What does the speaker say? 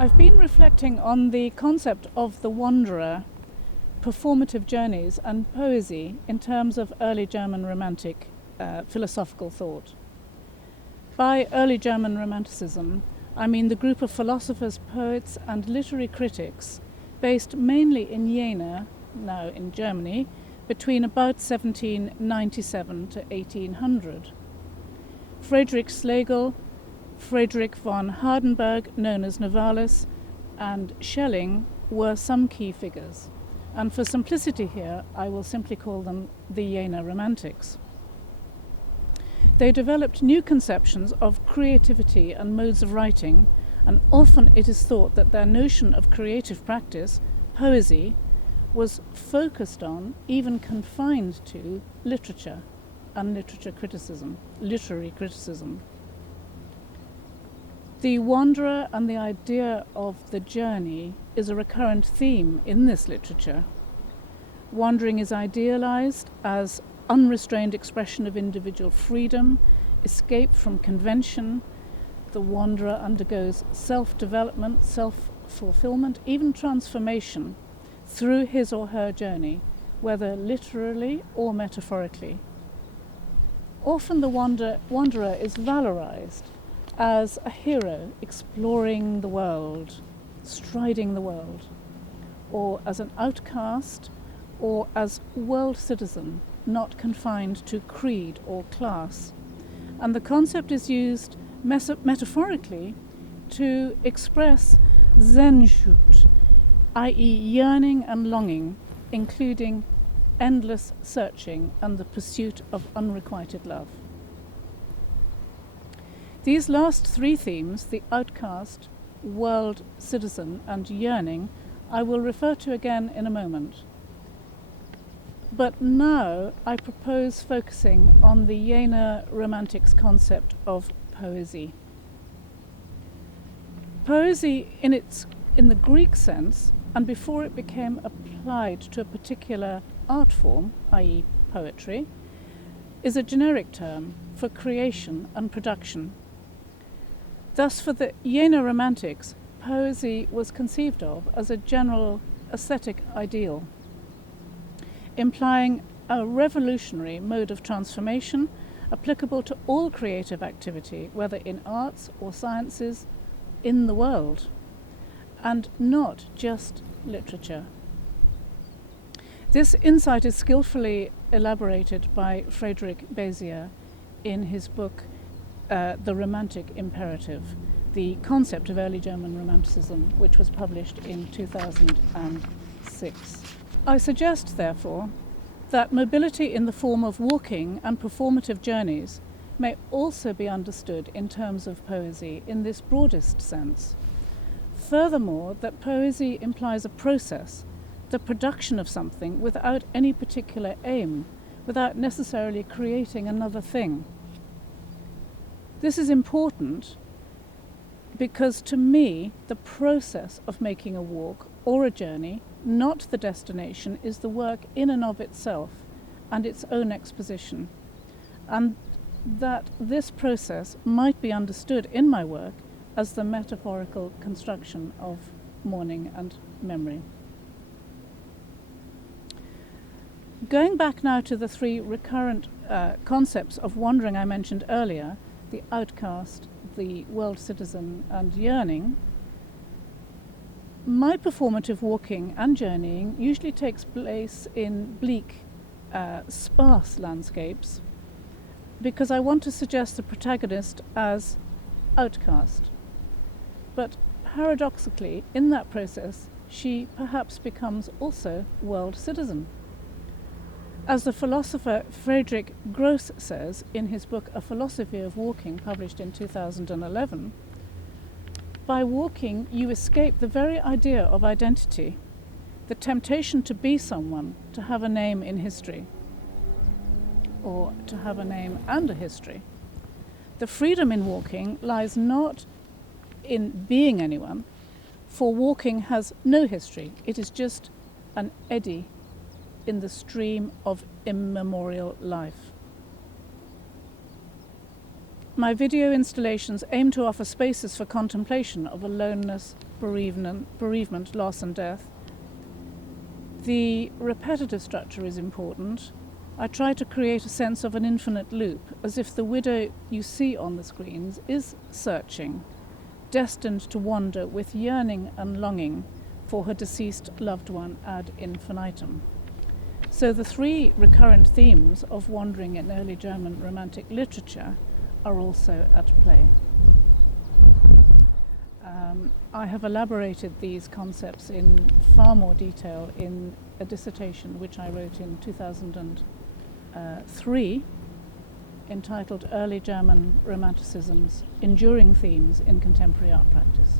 I've been reflecting on the concept of the wanderer, performative journeys, and poesie in terms of early German Romantic philosophical thought. By early German Romanticism, I mean the group of philosophers, poets, and literary critics based mainly in Jena, now in Germany, between about 1797 to 1800. Friedrich Schlegel, Friedrich von Hardenberg, known as Novalis, and Schelling were some key figures, and for simplicity here I will simply call them the Jena Romantics. They developed new conceptions of creativity and modes of writing, and often it is thought that their notion of creative practice, poesie, was focused on, even confined to, literature and literary criticism. The wanderer and the idea of the journey is a recurrent theme in this literature. Wandering is idealized as unrestrained expression of individual freedom, escape from convention. The wanderer undergoes self-development, self-fulfillment, even transformation through his or her journey, whether literally or metaphorically. Often the wanderer is valorized as a hero exploring the world, striding the world, or as an outcast, or as world citizen, not confined to creed or class. And the concept is used metaphorically to express Sehnsucht, i.e. yearning and longing, including endless searching and the pursuit of unrequited love. These last three themes, the outcast, world citizen, and yearning, I will refer to again in a moment. But now I propose focusing on the Jena Romantics concept of poesie. Poesie in the Greek sense, and before it became applied to a particular art form, i.e. poetry, is a generic term for creation and production. Thus, for the Jena Romantics, poesie was conceived of as a general aesthetic ideal, implying a revolutionary mode of transformation applicable to all creative activity, whether in arts or sciences, in the world, and not just literature. This insight is skillfully elaborated by Frédéric Gros in his book The Romantic Imperative, the concept of early German Romanticism, which was published in 2006. I suggest, therefore, that mobility in the form of walking and performative journeys may also be understood in terms of poesie in this broadest sense. Furthermore, that poesie implies a process, the production of something without any particular aim, without necessarily creating another thing. This is important because, to me, the process of making a walk or a journey, not the destination, is the work in and of itself and its own exposition, and that this process might be understood in my work as the metaphorical construction of mourning and memory. Going back now to the three recurrent concepts of wandering I mentioned earlier, the outcast, the world citizen, and yearning, my performative walking and journeying usually takes place in bleak, sparse landscapes, because I want to suggest the protagonist as outcast. But paradoxically, in that process, she perhaps becomes also world citizen. As the philosopher Frédéric Gros says in his book A Philosophy of Walking, published in 2011, by walking you escape the very idea of identity, the temptation to be someone, to have a name in history, or to have a name and a history. The freedom in walking lies not in being anyone, for walking has no history. It is just an eddy in the stream of immemorial life. My video installations aim to offer spaces for contemplation of aloneness, bereavement, loss and death. The repetitive structure is important. I try to create a sense of an infinite loop, as if the widow you see on the screens is searching, destined to wander with yearning and longing for her deceased loved one ad infinitum. So the three recurrent themes of wandering in early German Romantic literature are also at play. I have elaborated these concepts in far more detail in a dissertation which I wrote in 2003 entitled Early German Romanticism's Enduring Themes in Contemporary Art Practice.